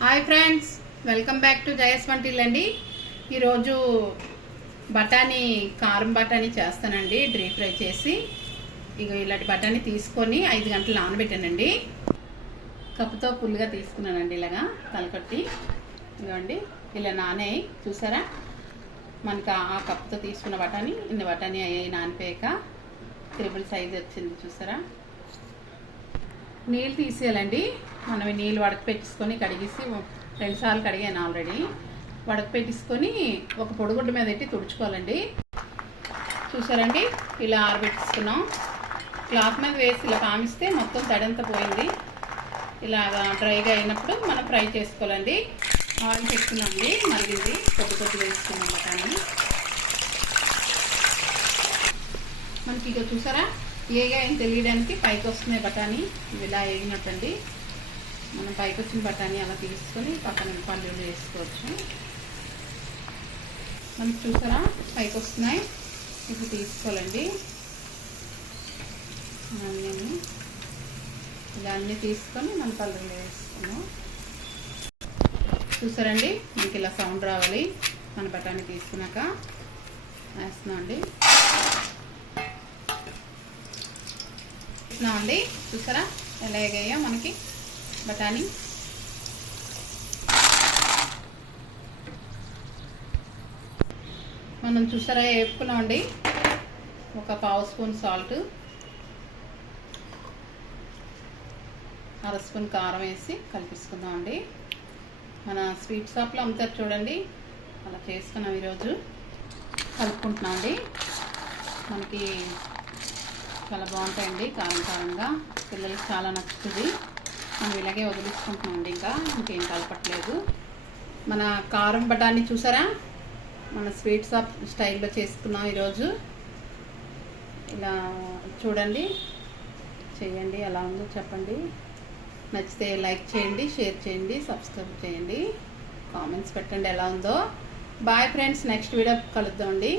Hi friends, welcome back to Jaya svantaillu అండి. ఈరోజు బఠానీ కారం బఠానీ చేస్తానండి. డ్రీ ఫ్రై చేసి ఇలాంటి బఠానీ తీసుకొని 5 గంటలు నానబెట్టానండి. కప్పుతో ఫుల్గా తీసుకున్నానండి. ఇలాగా తలకొట్టి ఇదిగోండి, ఇలా నానేయి చూసారా. మనకు ఆ కప్పుతో తీసుకున్న బఠానీ ఇన్ని బఠానీ అయ్యాయి. నానిపోయాక త్రిబుల్ సైజ్ వచ్చింది చూసారా. నీళ్ళు తీసేయాలండి. మనం నీళ్ళు వడకపెట్టేసుకొని కడిగేసి 2 సార్లు కడిగాను ఆల్రెడీ. వడకపెట్టేసుకొని ఒక పొడిగుడ్డ మీద పెట్టి తుడుచుకోవాలండి. చూసారండి, ఇలా ఆరబెట్టేసుకున్నాం. క్లాత్ మీద వేసి ఇలా కామిస్తే మొత్తం తడంతా పోయింది. ఇలాగా డ్రైగా అయినప్పుడు మనం ఫ్రై చేసుకోవాలండి. ఆయిల్ పెట్టుకున్నామండి, మరిగింది. కొద్ది వేసుకున్నాం కానీ మనకి ఇక చూసారా ఏగా ఏం తెలియడానికి పైకి వస్తున్నాయి బఠానీ. ఇలా వేగినట్టండి. మనం పైకి వచ్చిన బఠానీ అలా తీసుకొని పక్కన పల్లీలు వేసుకోవచ్చు. మనకి చూసారా పైకి వస్తున్నాయి. ఇప్పుడు తీసుకోవాలండి. ఇలా అన్నీ తీసుకొని మనం పల్లీలు వేసుకున్నాం. చూసారండి, మీకు ఇలా సౌండ్ రావాలి. మన బఠానీ తీసుకున్నాక వేస్తున్నాం అండి. అండి చూసారా ఎలా ఎగాయో మనకి బఠానీ. మనం చూసారా వేపుకున్నాం అండి. ఒక 1/2 స్పూన్ సాల్ట్, 1/2 స్పూన్ కారం వేసి కలిపిసుకుందాం అండి. మన స్వీట్ షాప్లో అమ్ముతారు చూడండి, అలా చేసుకున్నాం. ఈరోజు కలుపుకుంటున్నాం అండి. మనకి చాలా బాగుంటాయండి, కారం కారంగా. పిల్లలకి చాలా నచ్చుతుంది. మనం ఇలాగే వదిలించుకుంటున్నామండి. ఇంకేం కలపట్లేదు. మన కారం బఠానీ చూసారా, మన స్వీట్ షాప్ స్టైల్లో చేసుకున్నాం ఈరోజు. ఇలా చూడండి, చేయండి, ఎలా ఉందో చెప్పండి. నచ్చితే లైక్ చేయండి, షేర్ చేయండి, సబ్స్క్రైబ్ చేయండి, కామెంట్స్ పెట్టండి ఎలా ఉందో. బాయ్ ఫ్రెండ్స్, నెక్స్ట్ వీడియో కలుద్దామండి.